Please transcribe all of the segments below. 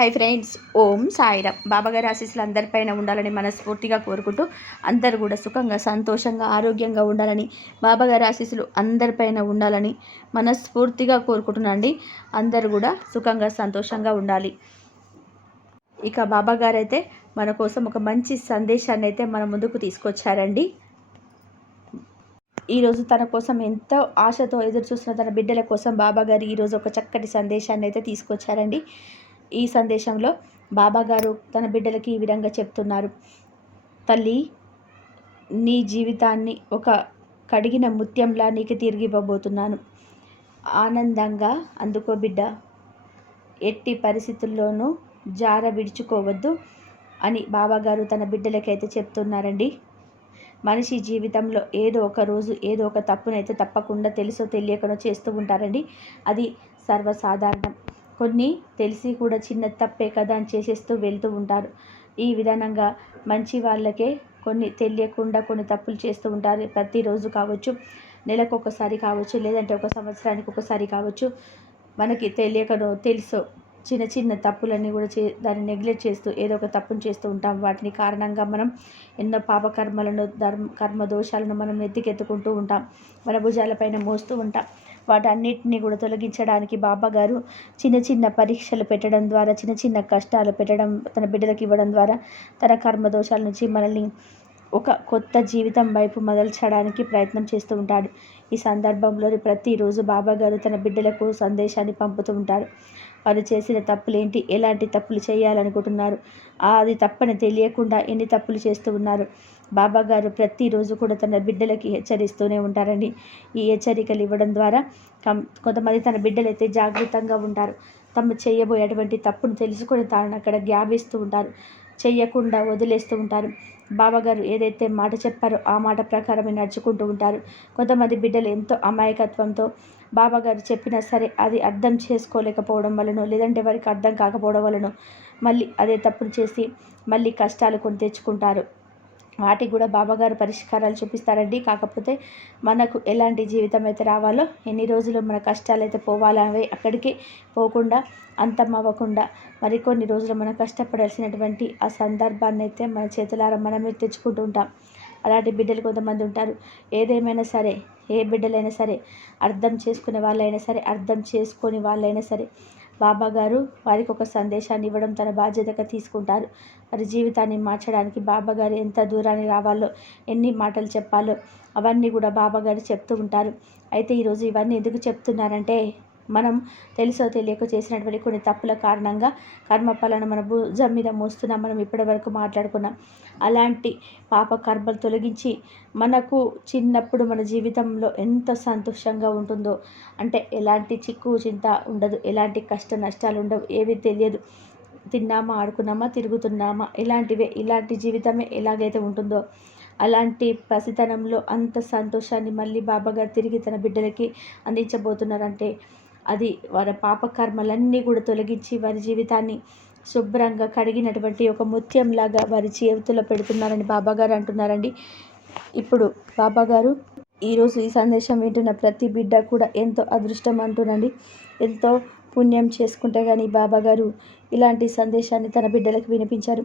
Hi friends ఓం సాయిరామ్. బాబాగారి ఆశీస్సులు అందరిపైన ఉండాలని మనస్ఫూర్తిగా కోరుకుంటూ అందరూ కూడా సుఖంగా సంతోషంగా ఆరోగ్యంగా ఉండాలని బాబాగారి ఆశీస్సులు అందరిపైన ఉండాలని మనస్ఫూర్తిగా కోరుకుంటున్నాండి అందరూ కూడా సుఖంగా సంతోషంగా ఉండాలి. ఇక బాబాగారు అయితే మన కోసం ఒక మంచి సందేశాన్ని అయితే మన ముందుకు తీసుకొచ్చారండి. ఈరోజు తన కోసం ఎంతో ఆశతో ఎదురు చూస్తున్న తన బిడ్డల కోసం బాబాగారు ఈరోజు ఒక చక్కటి సందేశాన్ని అయితే తీసుకొచ్చారండి. ఈ సందేశంలో బాబాగారు తన బిడ్డలకి ఈ విధంగా చెప్తున్నారు. తల్లి నీ జీవితాన్ని ఒక కడిగిన ముత్యంలా నీకు తిరిగి ఇవ్వబోతున్నాను. ఆనందంగా అందుకో బిడ్డ ఎట్టి పరిస్థితుల్లోనూ జార విడుచుకోవద్దు అని బాబాగారు తన బిడ్డలకైతే చెప్తున్నారండి. మనిషి జీవితంలో ఏదో ఒక రోజు ఏదో ఒక తప్పునైతే తప్పకుండా తెలుసో తెలియకనో చేస్తూ ఉంటారండి. అది సర్వసాధారణం. కొన్ని తెలిసి కూడా చిన్న తప్పే కదా అని చేసేస్తూ వెళ్తూ ఉంటారు. ఈ విధానంగా మంచి వాళ్ళకే కొన్ని తెలియకుండా కొన్ని తప్పులు చేస్తూ ఉంటారు. ప్రతిరోజు కావచ్చు నెలకు ఒకసారి కావచ్చు లేదంటే ఒక సంవత్సరానికి ఒకసారి కావచ్చు మనకి తెలియకనో తెలుసో చిన్న చిన్న తప్పులన్నీ కూడా చే దాన్ని నెగ్లెక్ట్ చేస్తూ ఏదో ఒక తప్పును చేస్తూ ఉంటాం. వాటిని కారణంగా మనం ఎన్నో పాపకర్మలను ధర్మ కర్మ దోషాలను మనం ఎత్తికెత్తుకుంటూ ఉంటాం. మన భుజాలపైన మోస్తూ ఉంటాం. వాటన్నిటిని కూడా తొలగించడానికి బాబా గారు చిన్న చిన్న పరీక్షలు పెట్టడం ద్వారా చిన్న చిన్న కష్టాలు పెట్టడం తన బిడ్డలకు ఇవ్వడం ద్వారా తన కర్మ దోషాల నుంచి మనల్ని ఒక కొత్త జీవితం వైపు మదల్చడానికి ప్రయత్నం చేస్తూ ఉంటాడు. ఈ సందర్భంలో ప్రతిరోజు బాబా గారు తన బిడ్డలకు సందేశాన్ని పంపుతూ ఉంటారు. వారు చేసిన తప్పులేంటి? ఎలాంటి తప్పులు చేయాలనుకుంటున్నారు? అది తప్పని తెలియకుండా ఎన్ని తప్పులు చేస్తూ ఉన్నారు? బాబా గారు ప్రతిరోజు కూడా తన బిడ్డలకి హెచ్చరిస్తూనే ఉంటారండి. ఈ హెచ్చరికలు ఇవ్వడం ద్వారా కొంతమంది తన బిడ్డలైతే జాగ్రత్తగా ఉంటారు. తమ చేయబోయేటువంటి తప్పును తెలుసుకొని తాను అక్కడ జ్ఞాపిస్తూ ఉంటారు. చెయ్యకుండా వదిలేస్తూ ఉంటారు. బాబాగారు ఏదైతే మాట చెప్పారో ఆ మాట ప్రకారమే నడుచుకుంటూ ఉంటారు. కొంతమంది బిడ్డలు ఎంతో అమాయకత్వంతో బాబాగారు చెప్పినా సరే అది అర్థం చేసుకోలేకపోవడం వలన లేదంటే వారికి అర్థం కాకపోవడం వలన మళ్ళీ అదే తప్పులు చేసి మళ్ళీ కష్టాలు కొని తెచ్చుకుంటారు. వాటికి కూడా బాబాగారు పరిష్కారాలు చూపిస్తారండి. కాకపోతే మనకు ఎలాంటి జీవితం అయితే రావాలో ఎన్ని రోజులు మన కష్టాలు అయితే పోవాలవే అక్కడికి పోకుండా అంతం అవ్వకుండా మరికొన్ని రోజులు మనం కష్టపడాల్సినటువంటి ఆ సందర్భాన్ని అయితే మన చేతులారా మనమే తెచ్చుకుంటూ ఉంటాం. అలాంటి బిడ్డలు కొంతమంది ఉంటారు. ఏదేమైనా సరే ఏ బిడ్డలైనా సరే అర్థం చేసుకునే వాళ్ళైనా సరే అర్థం చేసుకొని వాళ్ళైనా సరే బాబా గారు వారికి ఒక సందేశాన్ని ఇవ్వడం తన బాధ్యతగా తీసుకుంటారు. వారి జీవితాన్ని మార్చడానికి బాబా గారు ఎంత దూరాన్ని రావాలో ఎన్ని మాటలు చెప్పాలో అవన్నీ కూడా బాబా గారు చెప్తూ ఉంటారు. అయితే ఈరోజు ఇవన్నీ ఎందుకు చెప్తున్నారంటే మనం తెలుసో తెలియక చేసినటువంటి కొన్ని తప్పుల కారణంగా కర్మఫలాన్ని మన భుజం మీద మోస్తున్నాం మనం ఇప్పటి వరకు మాట్లాడుకున్నాం. అలాంటి పాప కర్మలు తొలగించి మనకు చిన్నప్పుడు మన జీవితంలో ఎంత సంతోషంగా ఉంటుందో అంటే ఎలాంటి చిక్కు చింత ఉండదు ఎలాంటి కష్ట నష్టాలు ఉండవు ఏవి తెలియదు. తిన్నామా ఆడుకున్నామా తిరుగుతున్నామా ఇలాంటివే ఇలాంటి జీవితమే ఎలాగైతే ఉంటుందో అలాంటి పసితనంలో అంత సంతోషాన్ని మళ్ళీ బాబాగారు తిరిగి తన బిడ్డలకి అందించబోతున్నారంటే అది వారి పాపకర్మలన్నీ కూడా తొలగించి వారి జీవితాన్ని శుభ్రంగా కడిగినటువంటి ఒక ముత్యంలాగా వారి చేతిలో పెడుతున్నారని బాబాగారు అంటున్నారండి. ఇప్పుడు బాబాగారు ఈరోజు ఈ సందేశం వింటున్న ప్రతి బిడ్డ కూడా ఎంతో అదృష్టం అంటునండి ఎంతో పుణ్యం చేసుకుంటే కానీ బాబాగారు ఇలాంటి సందేశాన్ని తన బిడ్డలకు వినిపించారు.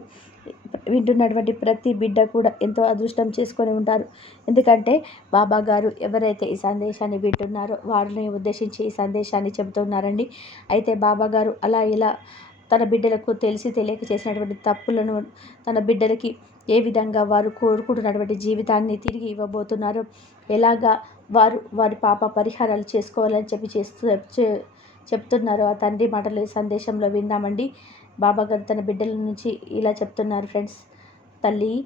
వింటున్నటువంటి ప్రతి బిడ్డ కూడా ఎంతో అదృష్టం చేసుకొని ఉంటారు. ఎందుకంటే బాబా గారు ఎవరైతే ఈ సందేశాన్ని వింటున్నారో వారిని ఉద్దేశించి ఈ సందేశాన్ని చెబుతున్నారండి. అయితే బాబా గారు అలా ఇలా తన బిడ్డలకు తెలిసి తెలియక చేసినటువంటి తప్పులను తన బిడ్డలకి ఏ విధంగా వారు కోరుకుంటున్నటువంటి జీవితాన్ని తిరిగి ఇవ్వబోతున్నారో ఎలాగా వారు వారి పాప పరిహారాలు చేసుకోవాలని చెప్పి చేస్తూ చెప్తున్నారు. ఆ తండ్రి మాటలు సందేశంలో విందామండి బాబా గారు తన బిడ్డల నుంచి ఇలా చెప్తున్నారు. ఫ్రెండ్స్ తల్లి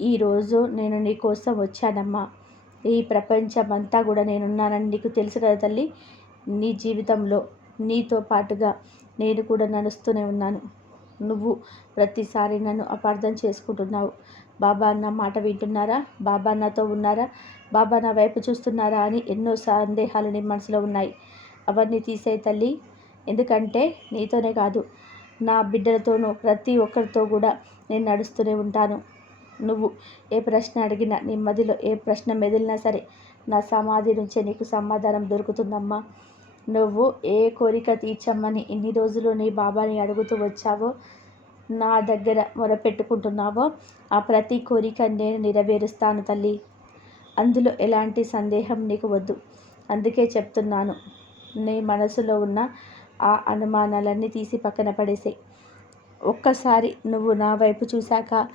ఈరోజు నేను నీ కోసం వచ్చానమ్మా. ఈ ప్రపంచం అంతా కూడా నేనున్నానని నీకు తెలుసు కదా తల్లి. నీ జీవితంలో నీతో పాటుగా నేను కూడా నడుస్తూనే ఉన్నాను. నువ్వు ప్రతిసారి నన్ను అపార్థం చేసుకుంటున్నావు. బాబా అన్న మాట వింటున్నారా? బాబా నాతో ఉన్నారా? బాబా నా వైపు చూస్తున్నారా? అని ఎన్నో సందేహాలు నీ మనసులో ఉన్నాయి. అవన్నీ తీసే తల్లి. ఎందుకంటే నీతోనే కాదు నా బిడ్డలతోనూ ప్రతి ఒక్కరితో కూడా నేను నడుస్తూనే ఉంటాను. నువ్వు ఏ ప్రశ్న అడిగినా నీ మదిలో ఏ ప్రశ్న మెదిలినా సరే నా సమాధి నుంచే నీకు సమాధానం దొరుకుతుందమ్మా. నువ్వు ఏ కోరిక తీర్చమ్మని ఇన్ని రోజులు నీ బాబాని అడుగుతూ వచ్చావో నా దగ్గర మొరపెట్టుకుంటున్నావో ఆ ప్రతి కోరిక నేను నెరవేరుస్తాను తల్లి. అందులో ఎలాంటి సందేహం నీకు వద్దు. అందుకే చెప్తున్నాను నీ మనసులో ఉన్న ఆ అనుమానాలన్నీ తీసి పక్కన పడేసాయి. ఒక్కసారి నువ్వు నా వైపు చూశాక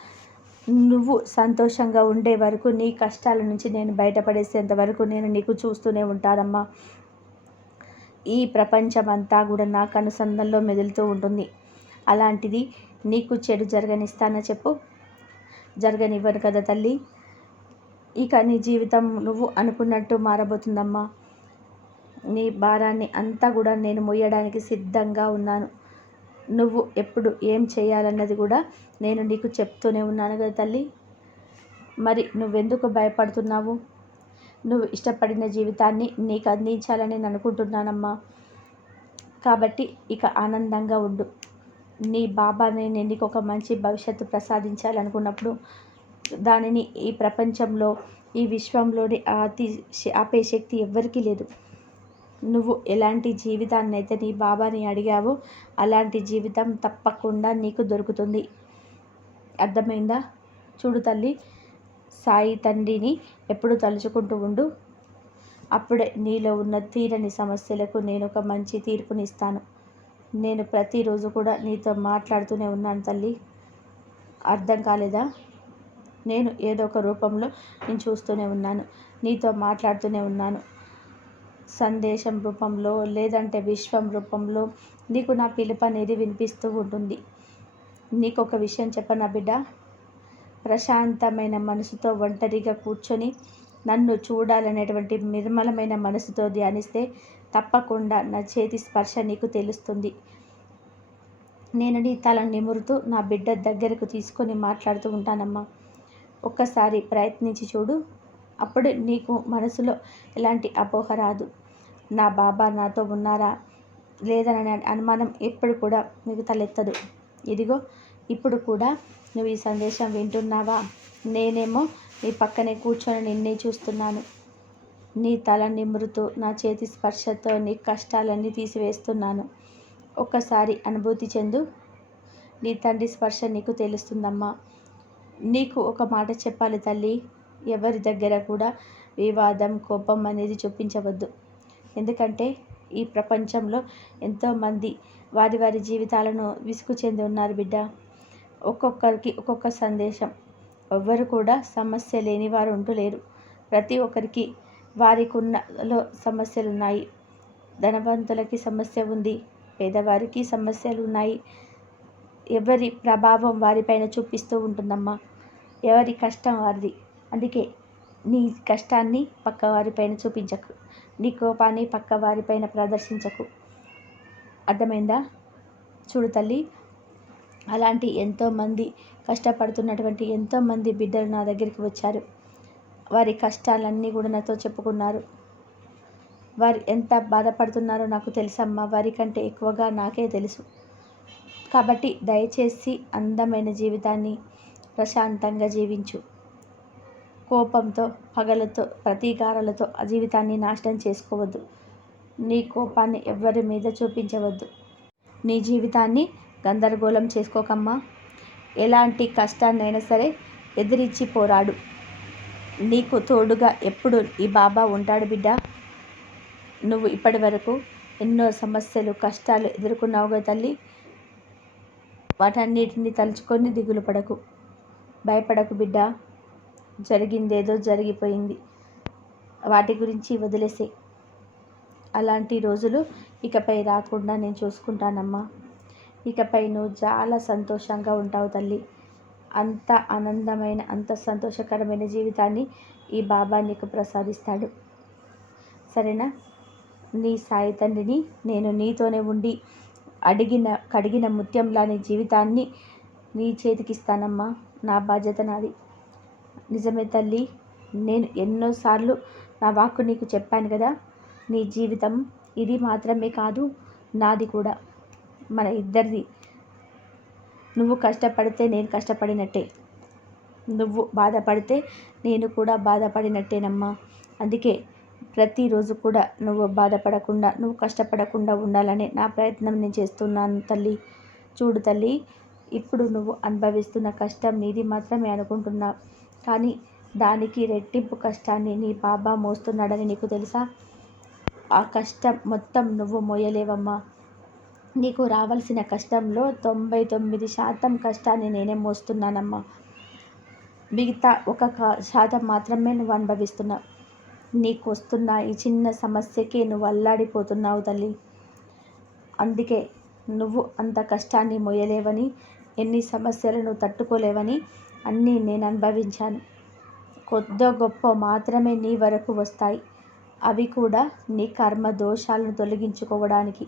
నువ్వు సంతోషంగా ఉండే వరకు నీ కష్టాల నుంచి నేను బయటపడేసేంత వరకు నేను నీకు చూస్తూనే ఉంటానమ్మా. ఈ ప్రపంచం అంతా కూడా నా కనుసంధంలో మెదులుతూ ఉంటుంది. అలాంటిది నీకు చెడు జరగనిస్తానా చెప్పు? జరగనివ్వను కదా తల్లి. ఇక నీ జీవితం నువ్వు అనుకున్నట్టు మారబోతుందమ్మా. నీ భారాన్ని అంతా కూడా నేను మొయ్యడానికి సిద్ధంగా ఉన్నాను. నువ్వు ఎప్పుడు ఏం చేయాలన్నది కూడా నేను నీకు చెప్తూనే ఉన్నాను కదా తల్లి. మరి నువ్వెందుకు భయపడుతున్నావు? నువ్వు ఇష్టపడిన జీవితాన్ని నీకు అందించాలని నేను అనుకుంటున్నానమ్మా. కాబట్టి ఇక ఆనందంగా ఉండు. నీ బాబాని నేను నీకు ఒక మంచి భవిష్యత్తు ప్రసాదించాలనుకున్నప్పుడు దానిని ఈ ప్రపంచంలో ఈ విశ్వంలోని అతి ఆపే శక్తి ఎవ్వరికీ లేదు. నువ్వు ఎలాంటి జీవితాన్ని అయితే నీ బాబాని అడిగావో అలాంటి జీవితం తప్పకుండా నీకు దొరుకుతుంది. అర్థమైందా? చూడు తల్లి సాయి తండ్రిని ఎప్పుడు తలుచుకుంటూ ఉండు. అప్పుడే నీలో ఉన్న తీరని సమస్యలకు నేను ఒక మంచి తీర్పునిస్తాను. నేను ప్రతిరోజు కూడా నీతో మాట్లాడుతూనే ఉన్నాను తల్లి. అర్థం కాలేదా? నేను ఏదో ఒక రూపంలో నేను చూస్తూనే ఉన్నాను. నీతో మాట్లాడుతూనే ఉన్నాను. సందేశం రూపంలో లేదంటే విశ్వం రూపంలో నీకు నా పిలుపు అనేది వినిపిస్తూ ఉంటుంది. నీకు ఒక విషయం చెప్పనా బిడ్డ? ప్రశాంతమైన మనసుతో ఒంటరిగా కూర్చొని నన్ను చూడాలనేటువంటి నిర్మలమైన మనసుతో ధ్యానిస్తే తప్పకుండా నా చేతి స్పర్శ నీకు తెలుస్తుంది. నేను నీ తల నిమురుతూ నా బిడ్డ దగ్గరకు తీసుకొని మాట్లాడుతూ ఉంటానమ్మా. ఒక్కసారి ప్రయత్నించి చూడు. అప్పుడు నీకు మనసులో ఎలాంటి అపోహ రాదు. నా బాబా నాతో ఉన్నారా? లేదనే అనుమానం ఎప్పుడు కూడా మీకు తలెత్తదు. ఇదిగో ఇప్పుడు కూడా నువ్వు ఈ సందేశం వింటున్నావా? నేనేమో నీ పక్కనే కూర్చొని నిన్నే చూస్తున్నాను. నీ తల నిమురుతూ నా చేతి స్పర్శతో నీ కష్టాలన్నీ తీసివేస్తున్నాను. ఒక్కసారి అనుభూతి చెందు. నీ తండ్రి స్పర్శ నీకు తెలుస్తుందమ్మా. నీకు ఒక మాట చెప్పాలి తల్లి. ఎవరి దగ్గర కూడా వివాదం కోపం అనేది చూపించవద్దు. ఎందుకంటే ఈ ప్రపంచంలో ఎంతోమంది వారి వారి జీవితాలను విసుగు చెంది ఉన్నారు బిడ్డ. ఒక్కొక్కరికి ఒక్కొక్క సందేశం. ఎవ్వరు కూడా సమస్య లేని వారు ఉంటూ లేరు. ప్రతి ఒక్కరికి వారికి ఉన్నలో సమస్యలు ఉన్నాయి ధనవంతులకి సమస్య ఉంది. పేదవారికి సమస్యలు ఉన్నాయి ఎవరి ప్రభావం వారిపైన చూపిస్తూ ఉంటుందమ్మా. ఎవరి కష్టం వారిది. అందుకే నీ కష్టాన్ని పక్కవారిపైన చూపించకు. నీ కోపాన్ని పక్కవారిపైన ప్రదర్శించకు. అర్థమైందా? చూడు తల్లి అలాంటి ఎంతోమంది కష్టపడుతున్నటువంటి ఎంతోమంది బిడ్డలు నా దగ్గరికి వచ్చారు. వారి కష్టాలన్నీ కూడా నాతో చెప్పుకున్నారు. వారు ఎంత బాధపడుతున్నారో నాకు తెలుసమ్మా వారికంటే ఎక్కువగా నాకే తెలుసు. కాబట్టి దయచేసి అందమైన జీవితాన్ని ప్రశాంతంగా జీవించు. కోపంతో పగలతో ప్రతీకారాలతో ఆ జీవితాన్ని నాశనం చేసుకోవద్దు. నీ కోపాన్ని ఎవ్వరి మీద చూపించవద్దు. నీ జీవితాన్ని గందరగోళం చేసుకోకమ్మా. ఎలాంటి కష్టాన్నైనా సరే ఎదిరించి పోరాడు. నీకు తోడుగా ఎప్పుడు ఈ బాబా ఉంటాడు బిడ్డ? నువ్వు ఇప్పటి వరకు ఎన్నో సమస్యలు కష్టాలు ఎదుర్కొన్నావుగా తల్లి. వాటన్నిటిని తలుచుకొని దిగులు పడకు. భయపడకు బిడ్డ. జరిగిందేదో జరిగిపోయింది. వాటి గురించి వదిలేసే అలాంటి రోజులు ఇకపై రాకుండా నేను చూసుకుంటానమ్మా. ఇకపై నువ్వు చాలా సంతోషంగా ఉంటావు తల్లి. అంత ఆనందమైన అంత సంతోషకరమైన జీవితాన్ని ఈ బాబా నీకు ప్రసాదిస్తాడు. సరేనా? నీ సాయి తండ్రిని నేను నీతోనే ఉండి అడిగిన కడిగిన ముత్యంలాని జీవితాన్ని నీ చేతికిస్తానమ్మా. నా బాధ్యత నాది. నిజమే తల్లి నేను ఎన్నోసార్లు నా వాక్కు నీకు చెప్పాను కదా నీ జీవితం ఇది మాత్రమే కాదు నాది కూడా. మన ఇద్దరిది. నువ్వు కష్టపడితే నేను కష్టపడినట్టే. నువ్వు బాధపడితే నేను కూడా బాధపడినట్టేనమ్మా. అందుకే ప్రతిరోజు కూడా నువ్వు బాధపడకుండా నువ్వు కష్టపడకుండా ఉండాలని నా ప్రయత్నం నేను చేస్తున్నాను తల్లి. చూడు తల్లి ఇప్పుడు నువ్వు అనుభవిస్తున్న కష్టం నీది మాత్రమే అనుకుంటున్నావు. కానీ దానికి రెట్టింపు కష్టాన్ని నీ బాబా మోస్తున్నాడని నీకు తెలుసా? ఆ కష్టం మొత్తం నువ్వు మోయలేవమ్మా. నీకు రావాల్సిన కష్టంలో తొంభై తొమ్మిది శాతం కష్టాన్ని నేనే మోస్తున్నానమ్మా. మిగతా ఒక శాతం మాత్రమే నువ్వు అనుభవిస్తున్నావు నీకు వస్తున్న ఈ చిన్న సమస్యకే నువ్వు అల్లాడిపోతున్నావు తల్లి. అందుకే నువ్వు అంత కష్టాన్ని మొయ్యలేవని ఎన్ని సమస్యలను తట్టుకోలేవని అన్నీ నేను అనుభవించాను కొద్ద గొప్ప మాత్రమే నీ వరకు వస్తాయి. అవి కూడా నీ కర్మ దోషాలను తొలగించుకోవడానికి.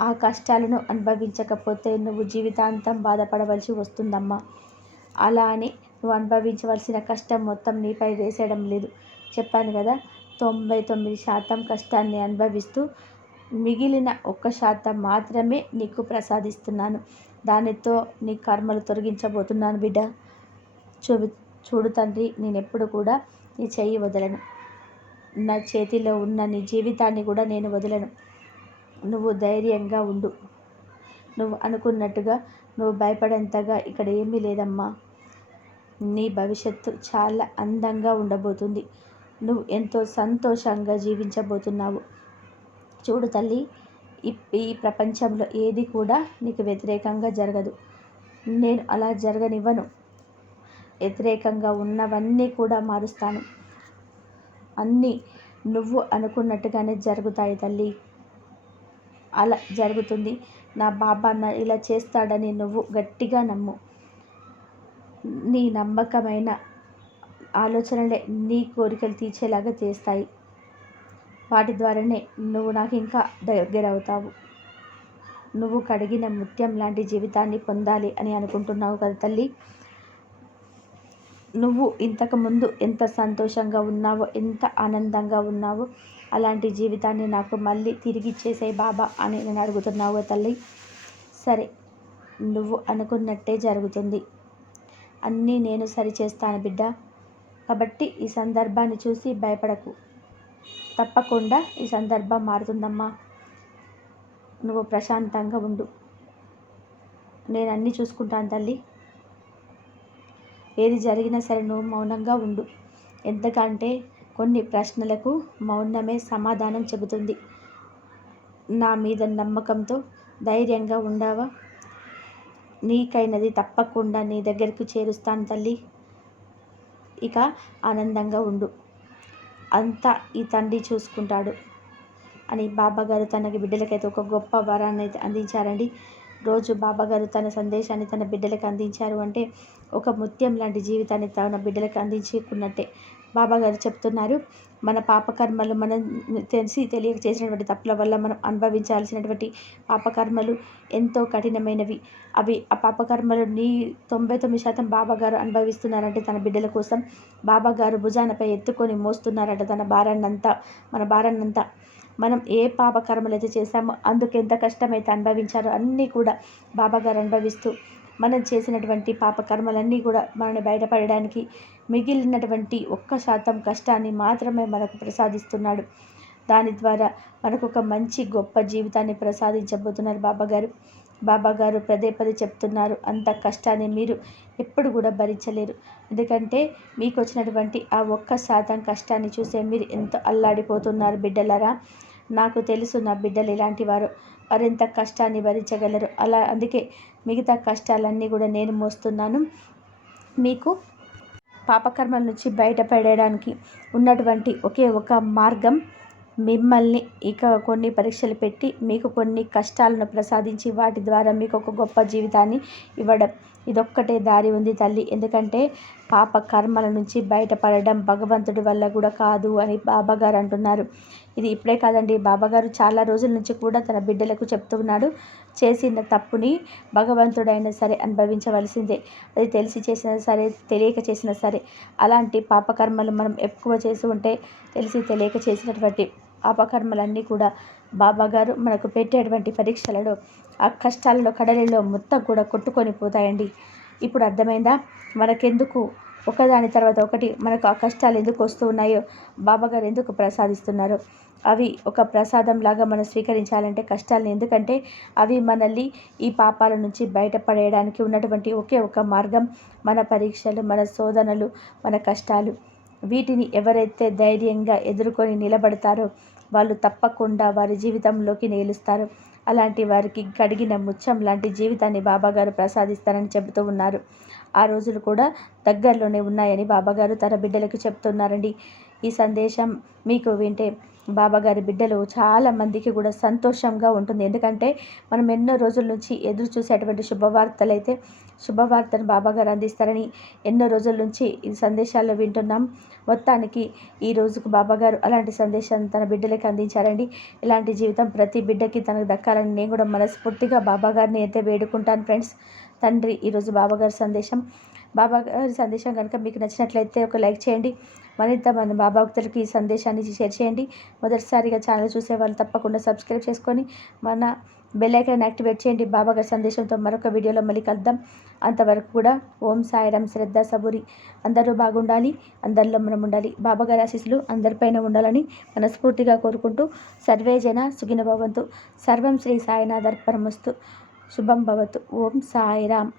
ఆ కష్టాలను అనుభవించకపోతే నువ్వు జీవితాంతం బాధపడవలసి వస్తుందమ్మా. అలా అని నువ్వు అనుభవించవలసిన కష్టం మొత్తం నీపై వేసేయడం లేదు. చెప్పాను కదా తొంభై తొమ్మిది శాతం కష్టాన్ని అనుభవిస్తూ మిగిలిన ఒక్క శాతం మాత్రమే నీకు ప్రసాదిస్తున్నాను. దానితో నీ కర్మలు తొలగించబోతున్నాను బిడ్డ. చూ చూడు తండ్రి నేను ఎప్పుడు కూడా నీ చెయ్యి వదలను. నా చేతిలో ఉన్న నీ జీవితాన్ని కూడా నేను వదలను. నువ్వు ధైర్యంగా ఉండు. నువ్వు అనుకున్నట్టుగా నువ్వు భయపడేంతగా ఇక్కడ ఏమీ లేదమ్మా. నీ భవిష్యత్తు చాలా అందంగా ఉండబోతుంది. నువ్వు ఎంతో సంతోషంగా జీవించబోతున్నావు. చూడు తల్లి ఈ ప్రపంచంలో ఏది కూడా నీకు వ్యతిరేకంగా జరగదు. నేను అలా జరగనివ్వను. వ్యతిరేకంగా ఉన్నవన్నీ కూడా మారుస్తాను. అన్నీ నువ్వు అనుకున్నట్టుగానే జరుగుతాయి తల్లి. అలా జరుగుతుంది. నా బాబా ఇలా చేస్తాడని నువ్వు గట్టిగా నమ్ము. నీ నమ్మకమైన ఆలోచనలే నీ కోరికలు తీర్చేలాగా చేస్తాయి. వాటి ద్వారానే నువ్వు నాకు ఇంకా దగ్గర అవుతావు నువ్వు కడిగిన ముత్యం లాంటి జీవితాన్ని పొందాలి అని అనుకుంటున్నావు కదా తల్లి. నువ్వు ఇంతకుముందు ఎంత సంతోషంగా ఉన్నావో ఎంత ఆనందంగా ఉన్నావో అలాంటి జీవితాన్ని నాకు మళ్ళీ తిరిగి ఇచ్చేసే బాబా అని నేను అడుగుతున్నావు తల్లి. సరే నువ్వు అనుకున్నట్టే జరుగుతుంది. అన్నీ నేను సరిచేస్తాను బిడ్డ. కాబట్టి ఈ సందర్భాన్ని చూసి భయపడకు. తప్పకుండా ఈ సందర్భం మారుతుందమ్మా. నువ్వు ప్రశాంతంగా ఉండు. నేను అన్నీ చూసుకుంటాను తల్లి. ఏది జరిగినా సరే నువ్వు మౌనంగా ఉండు. ఎందుకంటే కొన్ని ప్రశ్నలకు మౌనమే సమాధానం చెబుతుంది. నా మీద నమ్మకంతో ధైర్యంగా ఉండవా? నీకైనది తప్పకుండా నీ దగ్గరికి చేరుస్తాను తల్లి. ఇక ఆనందంగా ఉండు. అంతా ఈ తండ్రి చూసుకుంటాడు అని బాబాగారు తనకి బిడ్డలకైతే ఒక గొప్ప వరాన్ని అయితే అందించారండి. రోజు బాబాగారు తన సందేశాన్ని తన బిడ్డలకు అందించారు అంటే ఒక ముత్యం లాంటి జీవితాన్ని తన బిడ్డలకు అందించుకున్నట్టే. బాబాగారు చెప్తున్నారు. మన పాపకర్మలు మనం తెలిసి తెలియక చేసినటువంటి తప్పుల వల్ల మనం అనుభవించాల్సినటువంటి పాపకర్మలు ఎంతో కఠినమైనవి. అవి ఆ పాపకర్మలు నీ తొంభై తొమ్మిది శాతం బాబాగారు అనుభవిస్తున్నారంటే తన బిడ్డల కోసం బాబాగారు భుజానపై ఎత్తుకొని మోస్తున్నారంట తన భారాన్నంతా మన భారాన్నంతా. మనం ఏ పాపకర్మలు అయితే చేశామో అందుకు ఎంత కష్టమైతే అనుభవించారో అన్నీ కూడా బాబాగారు అనుభవిస్తూ మనం చేసినటువంటి పాపకర్మలన్నీ కూడా మనల్ని బయటపడడానికి మిగిలినటువంటి ఒక్క శాతం కష్టాన్ని మాత్రమే మనకు ప్రసాదిస్తున్నాడు. దాని ద్వారా మనకు ఒక మంచి గొప్ప జీవితాన్ని ప్రసాదించబోతున్నారు బాబాగారు. బాబాగారు పదే పదే చెప్తున్నారు అంత కష్టాన్ని మీరు ఎప్పుడు కూడా భరించలేరు. ఎందుకంటే మీకు వచ్చినటువంటి ఆ ఒక్క శాతం కష్టాన్ని చూసే మీరు ఎంతో అల్లాడిపోతున్నారు బిడ్డలరా. నాకు తెలుసు నా బిడ్డలు ఇలాంటి వారు. మరింత కష్టాన్ని భరించగలరు. అలా అందుకే మిగతా కష్టాలన్నీ కూడా నేను మోస్తున్నాను. మీకు పాపకర్మల నుంచి బయటపడడానికి ఉన్నటువంటి ఒకే ఒక మార్గం మిమ్మల్ని ఇక కొన్ని పరీక్షలు పెట్టి మీకు కొన్ని కష్టాలను ప్రసాదించి వాటి ద్వారా మీకు ఒక గొప్ప జీవితాన్ని ఇవ్వడం. ఇదొక్కటే దారి ఉంది తల్లి. ఎందుకంటే పాప కర్మల నుంచి బయటపడడం భగవంతుడి వల్ల కూడా కాదు అని బాబాగారు అంటున్నారు. ఇది ఇప్పుడే కాదండి. బాబాగారు చాలా రోజుల నుంచి కూడా తన బిడ్డలకు చెప్తూ ఉన్నాడు. చేసిన తప్పుని భగవంతుడైనా సరే అనుభవించవలసిందే. అది తెలిసి చేసినా సరే తెలియక చేసినా సరే. అలాంటి పాపకర్మలు మనం ఎక్కువ చేసి ఉంటే తెలిసి తెలియక చేసినటువంటి పాపకర్మలన్నీ కూడా బాబాగారు మనకు పెట్టేటువంటి పరీక్షలలో ఆ కష్టాలలో కడలిలో మొత్తం కూడా కొట్టుకొని పోతాయండి. ఇప్పుడు అర్థమైందా? మనకెందుకు? ఒకదాని తర్వాత ఒకటి మనకు ఆ కష్టాలు ఎందుకు వస్తూ ఉన్నాయో బాబాగారు ఎందుకు ప్రసాదిస్తున్నారు? అవి ఒక ప్రసాదం లాగా మనం స్వీకరించాలంటే కష్టాలను ఎందుకంటే అవి మనల్ని ఈ పాపాల నుంచి బయటపడేయడానికి ఉన్నటువంటి ఒకే ఒక మార్గం మన పరీక్షలు మన శోధనలు మన కష్టాలు. వీటిని ఎవరైతే ధైర్యంగా ఎదుర్కొని నిలబడతారో వాళ్ళు తప్పకుండా వారి జీవితంలోకి నేలుస్తారు. అలాంటి వారికి కడిగిన ముచ్చం లాంటి జీవితాన్ని బాబాగారు ప్రసాదిస్తారని చెబుతూ ఉన్నారు. ఆ రోజులు కూడా దగ్గరలోనే ఉన్నాయని బాబాగారు తన బిడ్డలకు చెప్తున్నారండి ఈ సందేశం మీకు వింటే బాబాగారి బిడ్డలు చాలా మందికి కూడా సంతోషంగా ఉంటుంది. ఎందుకంటే మనం ఎన్నో రోజుల నుంచి ఎదురు చూసేటువంటి శుభవార్తలు అయితే శుభవార్తను బాబాగారు అందిస్తారని ఎన్నో రోజుల నుంచి ఈ సందేశాల్లో వింటున్నాం. మొత్తానికి ఈ రోజుకు బాబాగారు అలాంటి సందేశాన్ని తన బిడ్డలకి అందించారండి. ఇలాంటి జీవితం ప్రతి బిడ్డకి తనకు దక్కాలని నేను కూడా మనస్ఫూర్తిగా బాబాగారిని అయితే వేడుకుంటాను ఫ్రెండ్స్. తండ్రి ఈరోజు బాబాగారి సందేశం. బాబా గారి సందేశం కనుక మీకు నచ్చినట్లయితే ఒక లైక్ చేయండి. మరింత మంది బాబా భక్తులకి ఈ సందేశాన్ని షేర్ చేయండి. మొదటిసారిగా ఛానల్ చూసే వాళ్ళు తప్పకుండా సబ్స్క్రైబ్ చేసుకొని మన బెల్ ఐకాన్ యాక్టివేట్ చేయండి. బాబా గారి సందేశంతో మరొక వీడియోలో మళ్ళీ కలుద్దాం. అంతవరకు కూడా ఓం సాయిరామ్ శ్రద్ధ సబూరి. అందరూ బాగుండాలి. అందరిలో మనం ఉండాలి. బాబా గారి ఆశీస్సులు అందరిపైన ఉండాలని మనస్ఫూర్తిగా కోరుకుంటూ సర్వే జన సుగిన భవంతు. సర్వం శ్రీ సాయినాథర్పణమస్తు శుభం భవతు. ఓం సాయిరామ్.